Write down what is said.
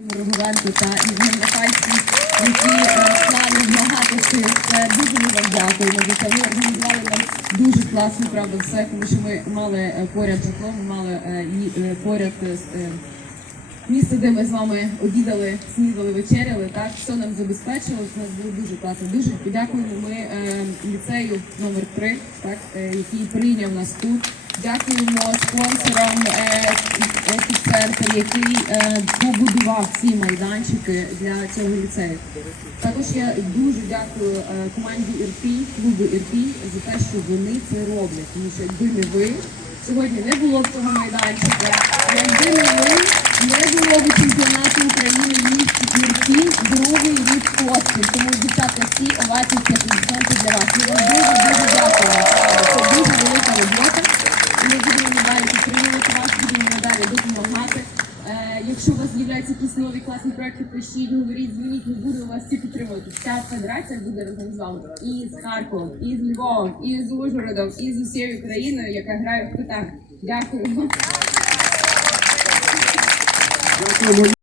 Роговенко та Євген Рахальський, які е, склали багато. Це дуже ми вам дякуємо це. Ви організували нам дуже класно, правда, все, тому що ми мали е, поряд житло, ми мали е, поряд місце, де ми з вами обідали, снідали, вечеряли. Так, все нам забезпечило. Це нас було дуже класно. Дуже подякуємо ми ліцею номер 3 так, який прийняв нас тут. Дякуємо спонсорам епіцентр, який е, побудував ці майданчики для цього ліцею. Також я дуже дякую е, команді ІРПІ, клубу ІРПІ за те, що вони це роблять. Тому що якби не ви, сьогодні не було б цього майданчика. Якби не ви, не було б чемпіонату України місті ІРПІ другий рік поспіль. Тому дівчата всі овації аплодисменти для вас. Ми вам дуже дуже дякуємо. Це дуже велика робота. Ми будемо надалі підтримувати вас, будемо надалі допомагати. Е, якщо у вас з'являються якісь нові класні проекти, пишіть, говоріть, дзвоніть, ми будемо вас всі підтримувати. Вся федерація буде разом з вами. І з Харковом, і з Львовом, і з Ужгородом, і з усією країною, яка грає в питах. Дякую.